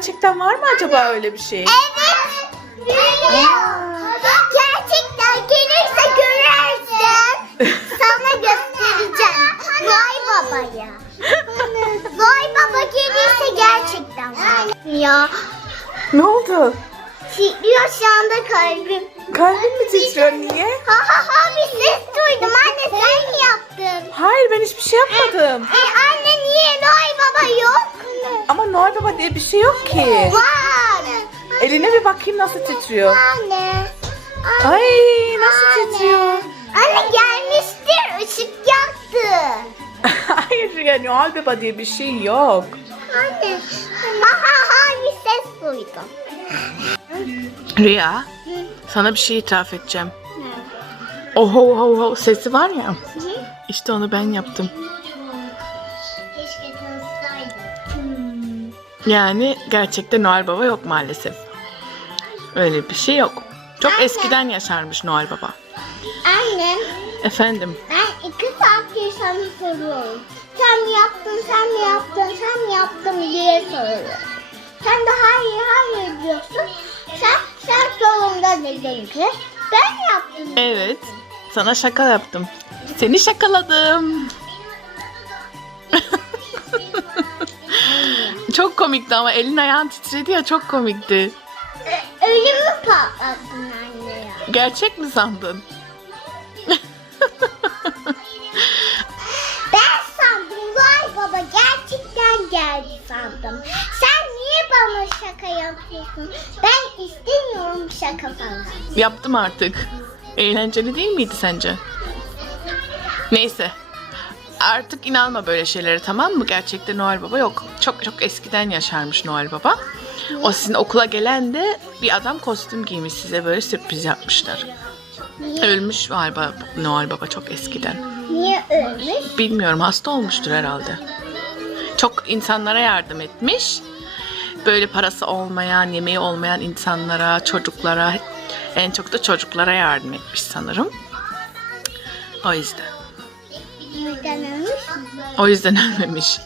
Gerçekten var mı acaba öyle bir şey? Evet. Gerçekten gelirse görürsün. Sana göstereceğim. Vay babaya. Vay baba gelirse gerçekten var. Ya Ne oldu? titriyor şu anda kalbim. Kalbin mi titriyor niye? Ha ha ha bir ses duydum. Anne sen mi yaptın? Hayır ben hiçbir şey yapmadım. E Ama Noel Baba diye bir şey yok ki. Var. Eline bir bakayım nasıl titriyor. Anne. Ay nasıl titriyor? Anne gelmiştir ışık yaktı. Hayır ya Noel Baba diye bir şey yok. Anne. Ha ha bir ses duydum. Rüya sana bir şey itiraf edeceğim. Oho oho oho sesi var ya. İşte onu ben yaptım. Keşke. Yani gerçekten Noel Baba yok maalesef. Öyle bir şey yok. Çok Anne. eskiden yaşarmış Noel Baba. Annem Efendim. ben iki saattir sana soruyorum. Sen mi yaptın, sen mi yaptın, sen mi yaptın diye soruyorum. Sen de hayır hayır diyorsun. Sen, sen sorumda dedin ki ben yaptım. Evet. Sana şaka yaptım. Seni şakaladım. Çok komikti ama elin ayağın titredi ya çok komikti. Ö- Ölümü patlattın anne ya. Gerçek mi sandın? Ben sandım vay baba gerçekten geldi sandım. Sen niye bana şaka yapıyorsun? Ben istemiyorum şaka falan. Yaptım artık. Eğlenceli değil miydi sence? Neyse. Artık inanma böyle şeylere tamam mı? Gerçekten Noel Baba yok. Çok çok eskiden yaşarmış Noel Baba. O sizin okula gelen de bir adam kostüm giymiş size böyle sürpriz yapmışlar. Niye, Ölmüş galiba Noel Baba çok eskiden. niye ölmüş? Bilmiyorum hasta olmuştur herhalde. Çok insanlara yardım etmiş. Böyle parası olmayan, yemeği olmayan insanlara, çocuklara, en çok da çocuklara yardım etmiş sanırım. O yüzden. O yüzden ölmemiş.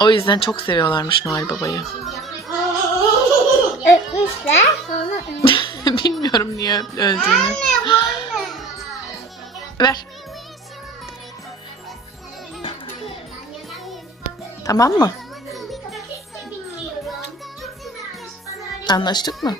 O yüzden çok seviyorlarmış Noel Baba'yı. Öpmüşler sonra ölmüş. Bilmiyorum niye öldüğünü. Ver. Tamam mı? Anlaştık mı?